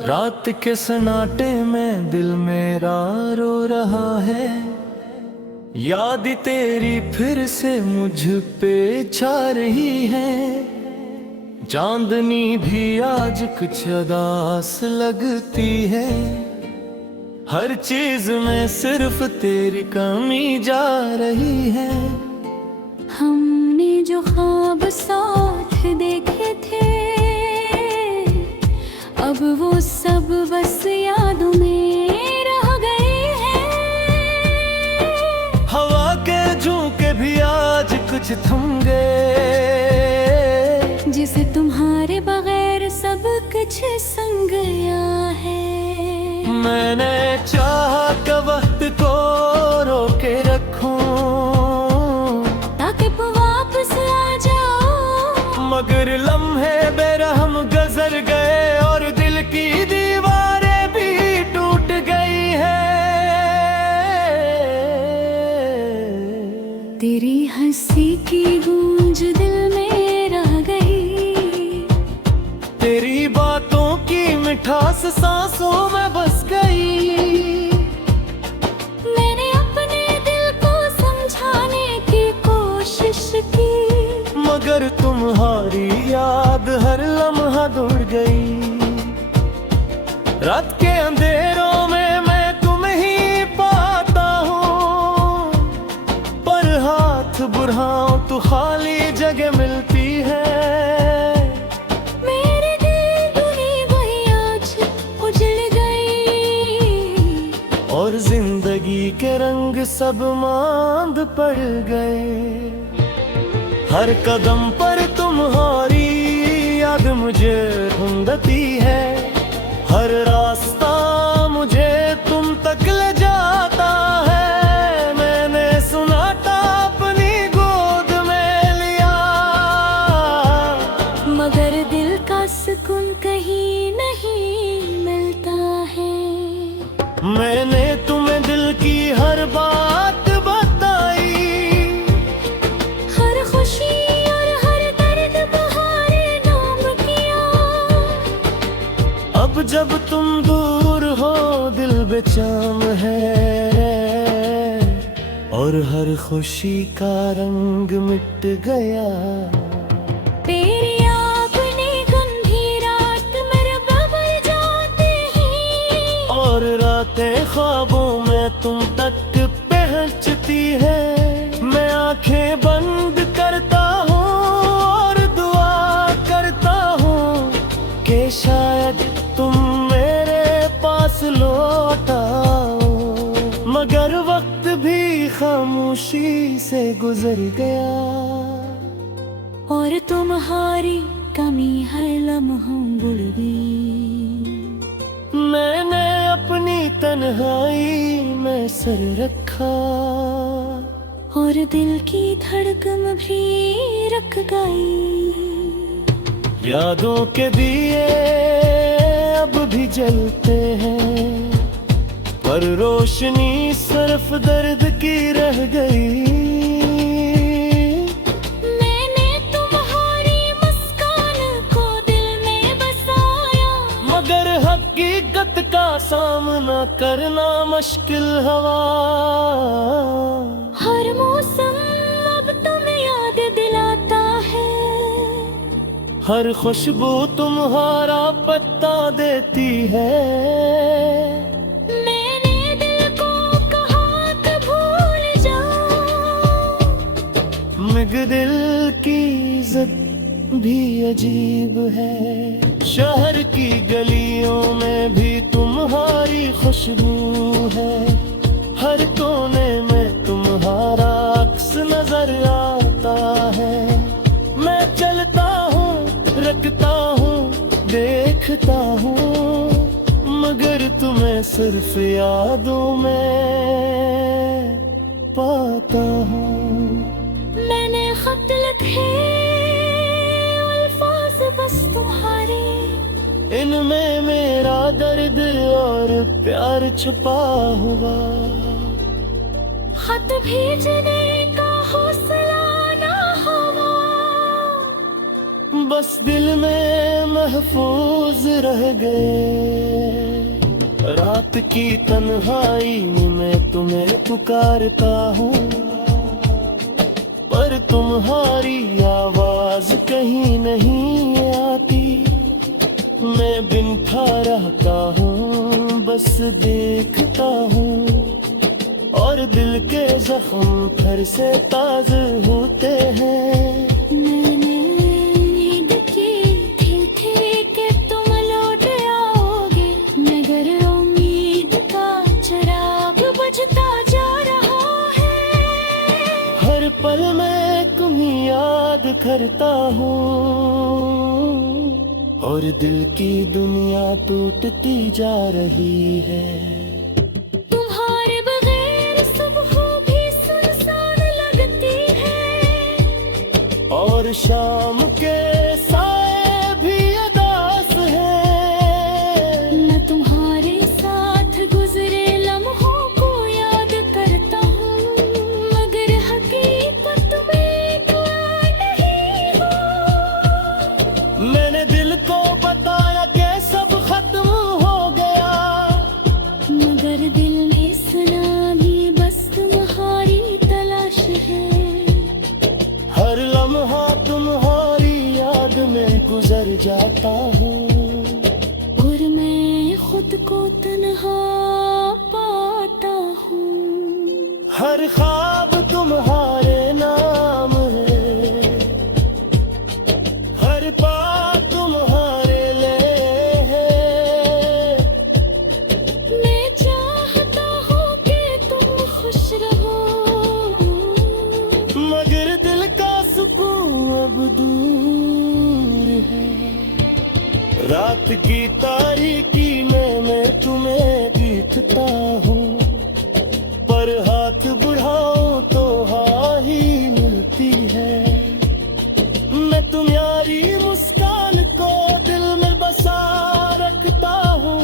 रात के सन्नाटे में दिल मेरा रो रहा है, याद तेरी फिर से मुझ पे छा रही है। चांदनी भी आज कुछ अदास लगती है, हर चीज में सिर्फ तेरी कमी जा रही है। हमने जो ख्वाब साथ देखे थे, अब वो सब बस यादों में रह गए हैं। हवा के झोंके भी आज कुछ थम गए, जिसे तुम्हारे बगैर सब कुछ संग गया है। मैंने चाहा कि वक्त को रोके रखूं, ताकि वापस आ जाओ, मगर लम्हे बेरहम गुजर गए और दिल की दीवारें भी टूट गई है। तेरी हंसी की गूंज दिल में रह गई, तेरी बातों की मिठास सांसों में बस गई। मैंने अपने दिल को समझाने की कोशिश की, मगर तुम्हारी याद हर लम्हा दूर गई। रात के अंधेरों में मैं तुम्हें ही पाता हूँ, पर हाथ बुढ़ाऊं तो खाली जगह मिलती है। मेरे दिल धुनी वही आज उजड़ गई, और जिंदगी के रंग सब मांद पड़ गए। हर कदम पर तुम्हारी याद मुझे ढूंढती है, हर रास्ता मुझे तुम तक ले जाता है। मैंने सुनाटा अपनी गोद में लिया, मगर दिल का सुकून कहीं नहीं मिलता है। मैंने तुम्हें दिल की हर बात बताई, हर खुशी और हर दर्द तुम्हारे नाम किया। अब जब तुम दूर हो दिल बेचैन है, और हर खुशी का रंग मिट गया। तेरी अपनी गंदी रात मेरे बबल जाते ही, और रातें ख्वाबों में तुम तक पहुंचती है। मैं आंखें बंद करता हूँ और दुआ करता हूँ कि शायद तुम मेरे पास लौट आओ, मगर वक्त भी खामोशी से गुजर गया। और तुम्हारी कमी हर लम्हा बुढ़ गई। मैंने अपनी तन्हाई में सर रखा, और दिल की धड़कन भी रख गई। यादों के दिए अब भी जलते हैं, पर रोशनी सिर्फ दर्द की रह गई। मैंने तुम्हारी मुस्कान को दिल में बसाया, मगर हकीकत का सामना करना मुश्किल हवा। हर मौसम अब तुम्हें याद दिलाता है, हर खुशबू तुम्हारा पत्ता देती है। मैंने दिल को कहा कि भूल जाओ, मगर दिल की इज्जत भी अजीब है। शहर की गलियों में भी तुम्हारी खुशबू है, हर कोने में तुम्हारा अक्स नजर आता है। मैं चलता हूँ, रखता हूँ, देखता हूँ, मगर तुम्हें सिर्फ यादों में पाता हूँ। मैंने खत लिखे अल्फाज बस तुम्हारे, इनमें मेरा दर्द और प्यार छुपा हुआ। खत भेजने का हौसला ना हुआ, बस दिल में महफूज रह गए। रात की तन्हाई में मैं तुम्हें पुकारता हूँ, पर तुम्हारी आवाज कहीं नहीं आती। मैं बिन रहता हूँ, बस देखता हूँ, और दिल के जख्म फिर से ताज़े होते हैं। मैंने उम्मीद की थी कि तुम लौट आओगे, मगर उम्मीद का चिराग बुझता जा रहा है। हर पल मैं तुम्हें याद करता हूँ, और दिल की दुनिया टूटती जा रही है। तुम्हारे बगैर सुबह भी सुनसान लगती है, और शाम के साए भी उदास है। मैं तुम्हारे साथ गुजरे लम्हों को याद करता हूँ, मगर हकीकत में तुम नहीं हो। मैंने दिल को बताया कि सब खत्म हो गया, मगर दिल ने सुना भी बस तुम्हारी तलाश है। हर लम्हा तुम्हारी याद में गुजर जाता हूँ, और मैं खुद को तन्हा पाता हूँ। हर ख्वाब तुम्हारे नाम है, हर बात तुम्हारे लिए है। मैं चाहता हूँ कि तुम खुश रहो, मगर दिल का सुकून अब दूर है। रात की तारीकी में मैं तुम्हें देखता हूँ, पर हाथ बढ़ाऊं तो हाँ ही मिलती है। मैं तुम्हारी मुस्कान को दिल में बसा रखता हूँ,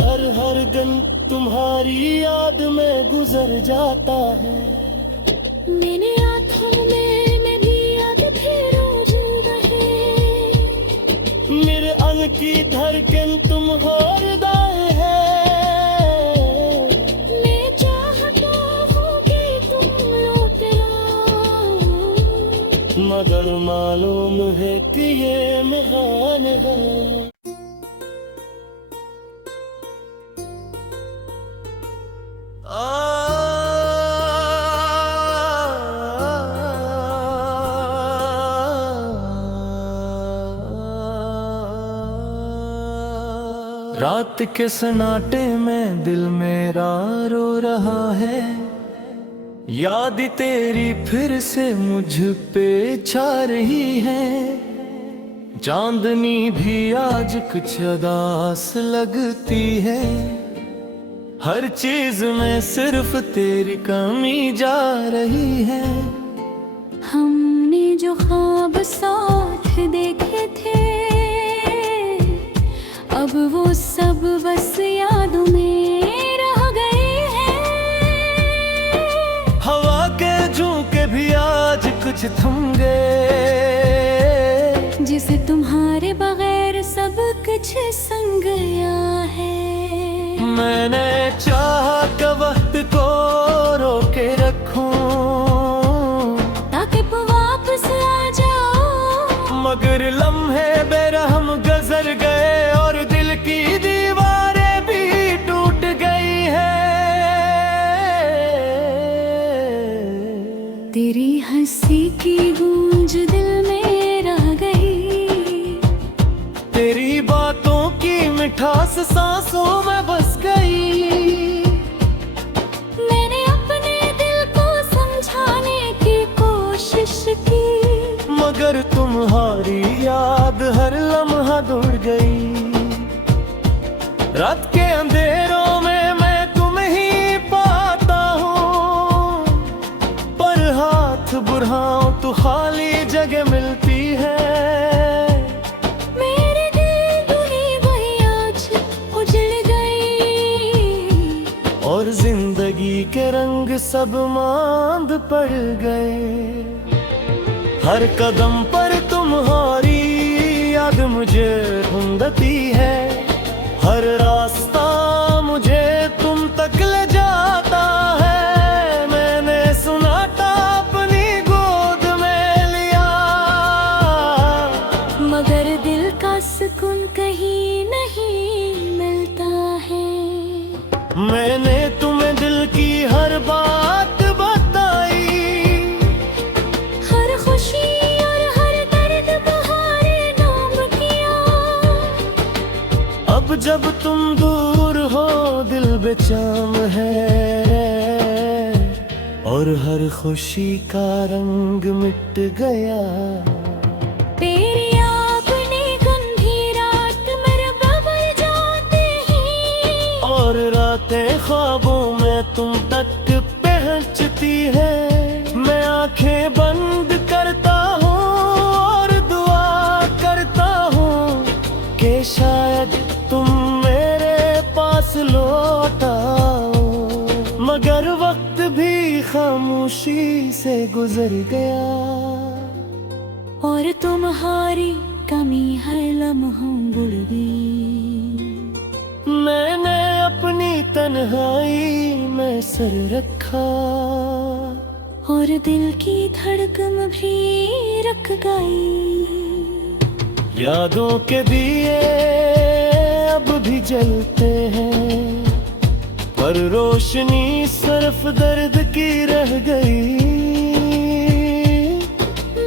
हर दिन तुम्हारी याद में गुजर जाता है। मैंने आँखों में भी याद फिर मौजूद है। मेरे अंग की धड़कन तुम हृदय है। मैं चाहता हूँ कि तुम लौट आओ, मगर मालूम है कि ये महान है। रात के सन्नाटे में दिल मेरा रो रहा है। याद तेरी फिर से मुझ पे छा रही है। चांदनी भी आज कुछ उदास लगती है। हर चीज में सिर्फ तेरी कमी जा रही है। हमने जो ख्वाब साथ देखे थे, अब वो सब बस यादों में रह गए हैं। हवा के झोंके भी आज कुछ थम गए। जिसे तुम्हारे बगैर सब कुछ संग गया है। मैंने चाहा कि वक्त को रोके रखूं, ताकि वापस आ जाओ, मगर लम्हे बेरहम गुजर गए और दिल की दीवारें भी टूट गई हैं। तेरी हंसी की गूंज दिल में रह गई। तेरी बातों की मिठास सांसों में बस गई। मैंने अपने दिल को समझाने की कोशिश की, मगर तुम्हारी याद हर लम्हा दूर गई। रात के अंधेरों में मैं तुम्हें ही पाता हूँ, पर हाथ बढ़ाऊं तो खाली जगह मिलती है। मेरे दिल दुनी वही आज उजड़ गई, और जिंदगी के रंग सब मांद पड़ गए। हर कदम पर तुम्हारी मुझे ढूंढती है, हर रास्ता मुझे तुम तक ले जाता है। मैंने सन्नाटा अपनी गोद में लिया, मगर दिल का सुकून कहीं नहीं मिलता है। मैंने तुम्हें दिल की हर बात बताई, हर खुशी और हर दर्द तुम्हारे नाम किया। अब जब तुम दूर हो दिल बेचैन है, और हर खुशी का रंग मिट गया। तेरी अपनी गंदी रात मेरे बबल जाते ही, और रातें ख्वाबों में तुम तक पहुंचती है। मैं आंखें बंद करता हूँ और दुआ करता हूँ कि शायद तुम मेरे पास लौट आओ। मगर वक्त भी खामोशी से गुजर गया, और तुम्हारी कमी हर लम्हा बुढ़ गई। मैंने अपनी तन्हाई में सर रखा, और दिल की धड़कन भी रख गई। यादों के दिए अब भी जलते हैं, पर रोशनी सिर्फ दर्द की रह गई।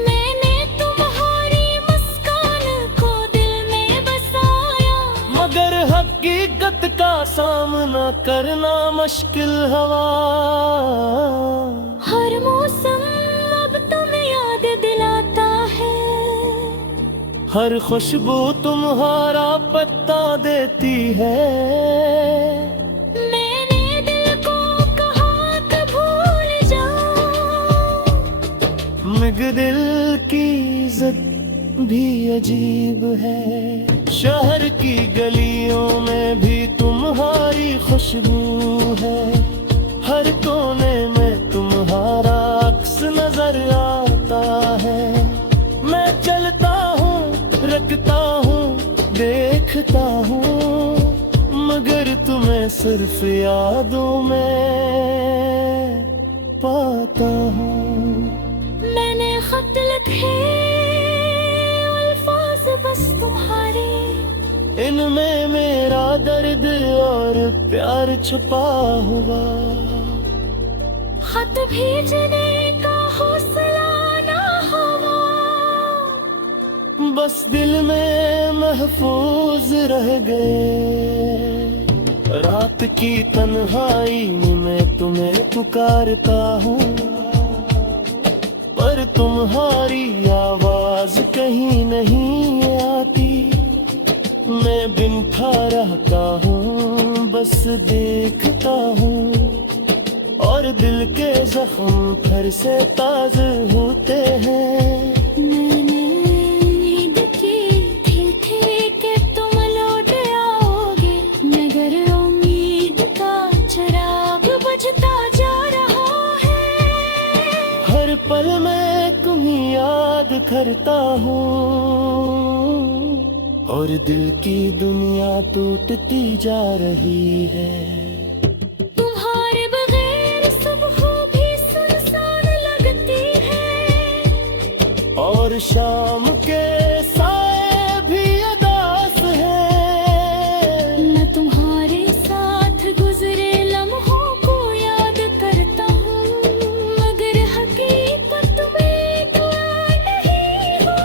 मैंने तुम्हारी मुस्कान को दिल में बसाया, मगर हकीकत का सामना करना मुश्किल हवा। हर मौसम अब तुम्हें याद दिलाता है, हर खुशबू तुम्हारा पत्ता देती है। मैंने दिल को कहा कि भूल जाओ, मगर दिल की इज्जत भी अजीब है। शहर की गलियों में भी तुम्हारी खुशबू है, हर कोने में तुम्हारा अक्स नजर आता है। मैं चलता हूँ, रखता हूँ, देखता हूँ, मगर तुम्हें सिर्फ यादों में पाता हूँ। मैंने खत लिखे अल्फाज बस तुम्हारे, इनमें मेरा दर्द और प्यार छुपा हुआ। खत भेजने का हौसला ना हुआ, बस दिल में महफूज रह गए। रात की तन्हाई में तुम्हें पुकारता हूँ, पर तुम्हारी आवाज कहीं नहीं आती। मैं बिन था रहता हूँ, बस देखता हूँ, और दिल के जख्म फिर से ताज़े होते हैं। मैंने उम्मीद की थी कि तुम लौट आओगे, मगर उम्मीद का चिराग बुझता जा रहा है। हर पल मैं तुम्हें याद करता हूँ, और दिल की दुनिया टूटती जा रही है। तुम्हारे बगैर सुबह भी सुनसान लगती है, और शाम के साए भी उदास है। मैं तुम्हारे साथ गुजरे लम्हों को याद करता हूँ, मगर हकीकत में तो नहीं हो।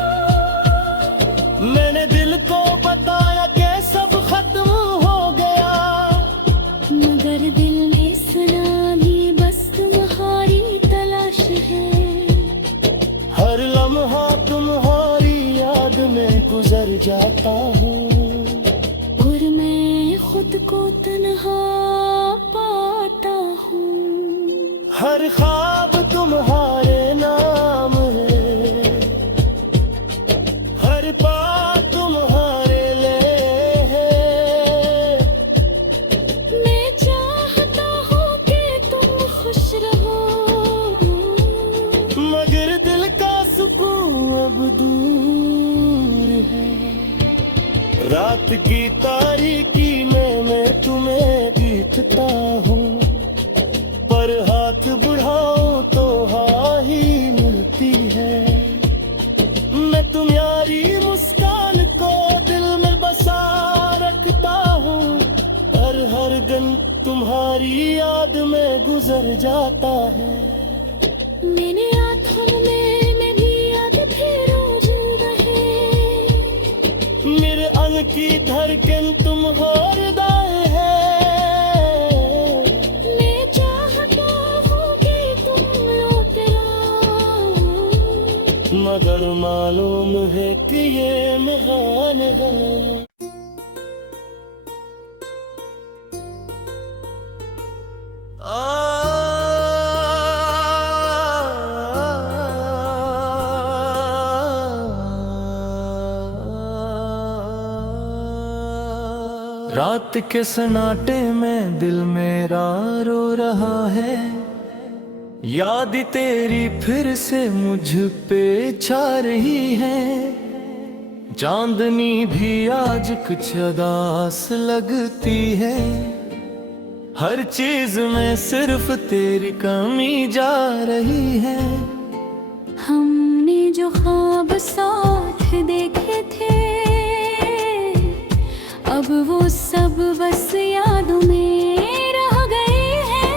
मैंने दिल को बताया कि सब खत्म हो गया, मगर दिल ने सुना भी बस तुम्हारी तलाश है। हर लम्हा तुम्हारी याद में गुजर जाता हूँ, और मैं खुद को तन्हा पाता हूँ। हर ख्वाब तुम्हारे नाम है, हर बात तुम्हारे लिए है। मैं चाहता हूँ कि तुम खुश रहो, मगर दिल का सुकून अब दूर है। रात की तारीकी में मैं तुम्हें देखता हूँ, पर हाथ बढ़ाऊं तो हाँ ही मिलती है। मैं तुम्हारी मुस्कान को दिल में बसा रखता हूँ, हर गन तुम्हारी याद में गुजर जाता है। मैंने आँखों में भी याद फिर रोज रहे, मेरे अंग की धड़कन तुम और दाए है। मैं चाहता हूँ कि तुम लौट आओ, मगर मालूम है कि ये महान है। रात के सन्नाटे में दिल मेरा रो रहा है, याद तेरी फिर से मुझ पे छा रही है। चांदनी भी आज कुछ उदास लगती है, हर चीज में सिर्फ तेरी कमी जा रही है। हमने जो ख्वाब साथ देखे थे, अब वो सब बस यादों में रह गए हैं।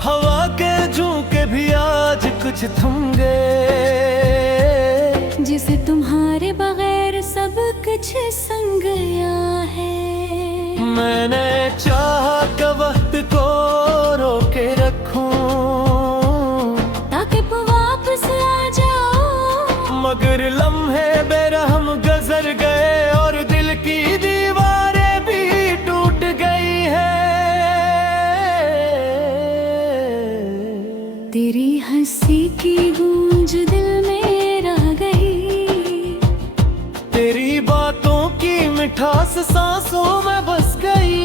हवा के झोंके भी आज कुछ थम गए, जिसे तुम्हारे बगैर सब कुछ संग गया है। मैंने चाहा कि वक्त को रोके रखूं, ताकि वापस आ जाओ, मगर लम्हे बेरहम गुजर गए और दिल की दीवारें भी टूट गई है। तेरी हंसी की गूंज दिल में रह गई, तेरी बातों की मिठास सांसों में बस गई।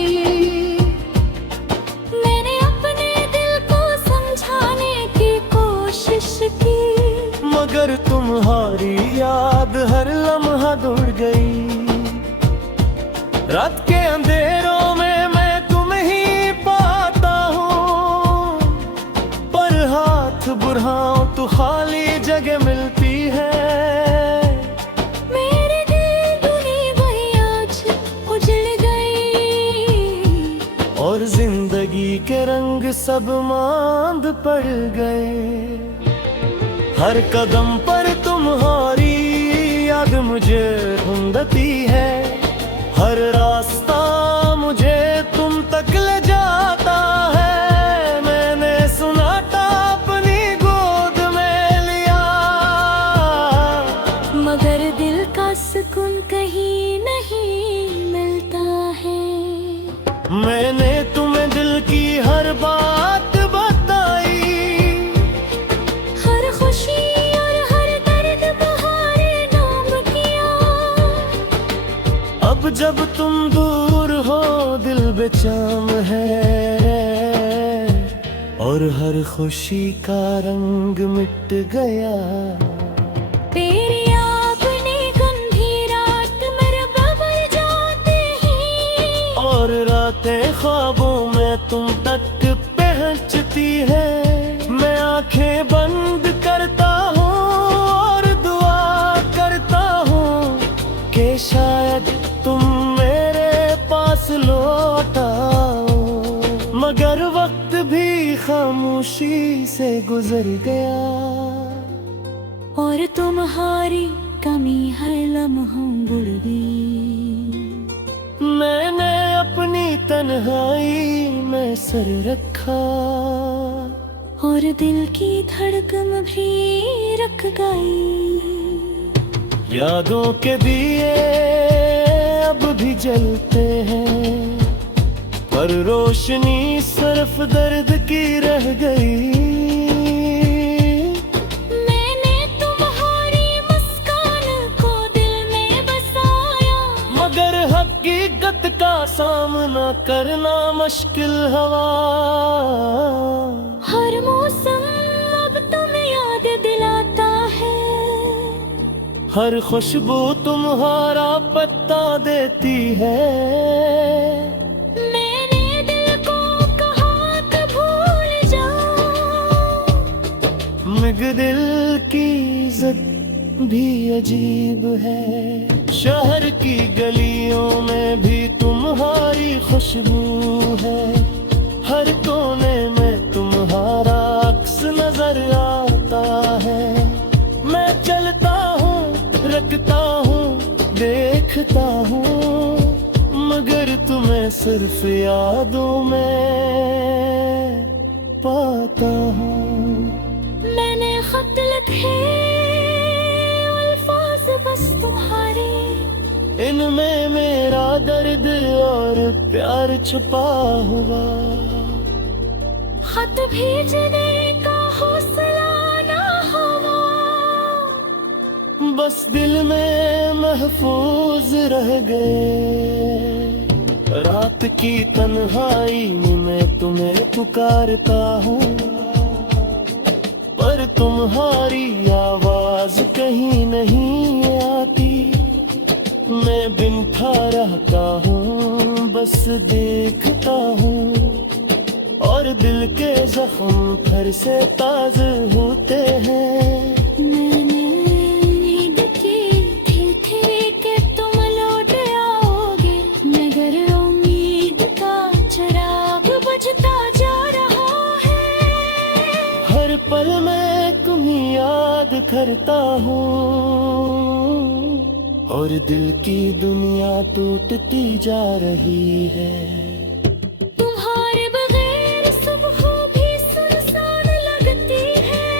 मैंने अपने दिल को समझाने की कोशिश की, मगर तुम्हारी याद हर लम्हा दूर गई। रात के अंधेरों में मैं तुम्हें ही पाता हूँ, पर हाथ बढ़ाऊं तो खाली जगह मिलती है। मेरे दिल दुनी वही आज उजड़ गई, और जिंदगी के रंग सब मांद पड़ गए। हर कदम पर तुम्हारी याद मुझे ढूंढती है, हर रास्ता मुझे तुम तक ले जाता है। मैंने सुनाटा अपनी गोद में लिया, मगर दिल का सुकून कहीं नहीं मिलता है। मैंने तुम्हें दिल की हर बात बताई, हर खुशी और हर दर्द तुम्हारे नाम किया। अब जब तुम दूर हो दिल बेचैन है, और हर खुशी का रंग मिट गया। तेरी अपनी गंदी रात मेरे बबल जाते ही, और रातें ख्वाबों में तुम तक पहुंचती है। मैं आंखें बंद करता हूँ और दुआ करता हूँ कि शायद तुम मेरे पास लौट आओ, मगर वक्त भी खामोशी से गुजर गया। और तुम्हारी कमी हर लम्हा बुढ़ गई। मैंने अपनी तन्हाई में सर रखा, और दिल की धड़कन भी रख गई। यादों के दिए अब भी जलते हैं, पर रोशनी सिर्फ दर्द की रह गई। मैंने तुम्हारी मुस्कान को दिल में बसाया, मगर हकीकत का सामना करना मुश्किल हवा। हर मौसम अब तुम्हें याद दिलाता है, हर खुशबू तुम्हारा पत्ता देती है। मैंने दिल को कहा कि भूल जाओ, मगर दिल की इज्जत भी अजीब है। शहर की गलियों में भी तुम्हारी खुशबू है। हर कोने में तुम्हारा अक्स नजर आता है। मैं चलता हूँ, रखता हूँ, देखता हूँ, मगर तुम्हें सिर्फ यादों में पाता हूँ। मैंने खत लिखे, अल्फाज बस तुम्हारे, इनमें मेरा दर्द और प्यार छुपा हुआ। खत भेजने का हौसला ना हुआ, बस दिल में महफूज रह गए। रात की तन्हाई में मैं तुम्हें पुकारता हूँ, पर तुम्हारी आवाज कहीं नहीं आती। मैं बिन ठहरता हूँ, बस देखता हूँ, और दिल के जख्म फिर से ताज़े होते हैं। मैंने उम्मीद की थी कि तुम लौट आओगे, मगर उम्मीद का चिराग बुझता जा रहा है। हर पल मैं तुम्हें याद करता हूँ, और दिल की दुनिया टूटती जा रही है। तुम्हारे बगैर सुबह भी सुनसान लगती है,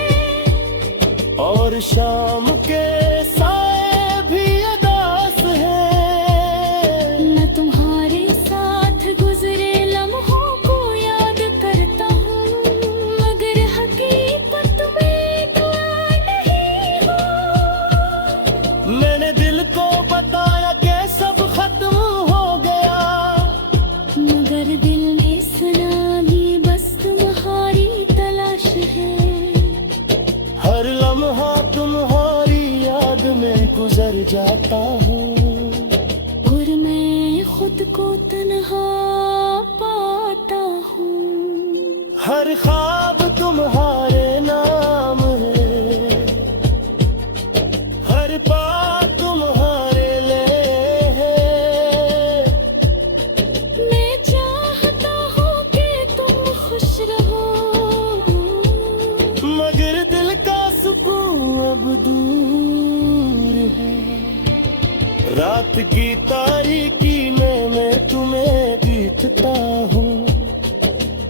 और शाम के साए भी उदास है। मैं तुम्हारे साथ गुजरे लम्हों को याद करता हूँ, मगर हकीकत में तुम नहीं हो। मैंने दिल को बताया कि सब खत्म हो गया, मगर दिल ने सुना भी बस तुम्हारी तलाश है। हर लम्हा तुम्हारी याद में गुजर जाता हूँ, और मैं खुद को तन्हा पाता हूँ। हर ख्वाब तुम्हारे नाम है, हर बात तुम्हारे लिए है। मैं चाहता हूँ कि तुम खुश रहो, मगर दिल का सुकून अब दूर है। रात की तारीकी में मैं तुम्हें देखता हूँ,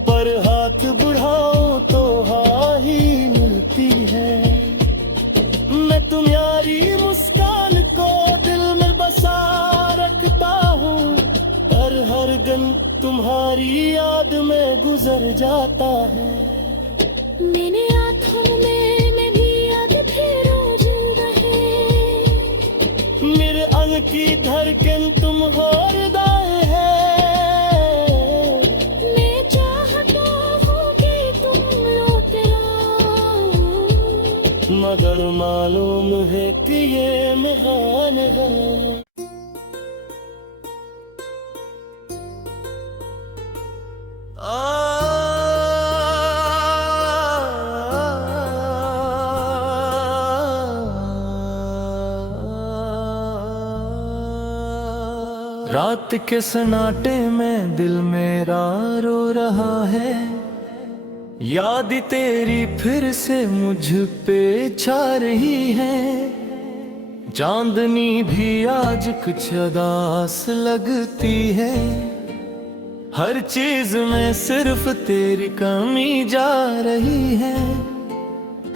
पर हाथ बढ़ाऊं तो हाँ ही मिलती है। मैं तुम्हारी मुस्कान को दिल में बसा रखता हूँ, पर हर दिन तुम्हारी याद में गुजर जाता है। मैंने आँखों में मैं भी याद थे रोज रहे। मेरे अंग की धड़कन तुम हो हृदय है। मैं चाहता हूँ कि तुम लौट आओ, मगर मालूम है कि ये महान है। रात के सन्नाटे में दिल मेरा रो रहा है। याद तेरी फिर से मुझ पे छा रही है। चांदनी भी आज कुछ उदास लगती है। हर चीज में सिर्फ तेरी कमी जा रही है।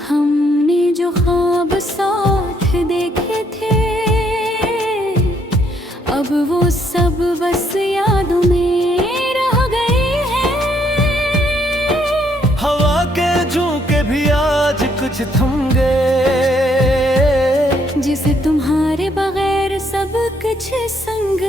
हमने जो ख्वाब साथ देखे थे, अब वो सब बस यादों में रह गए हैं। हवा के झोंके भी आज कुछ थम गए, जिसे तुम्हारे बगैर सब कुछ संग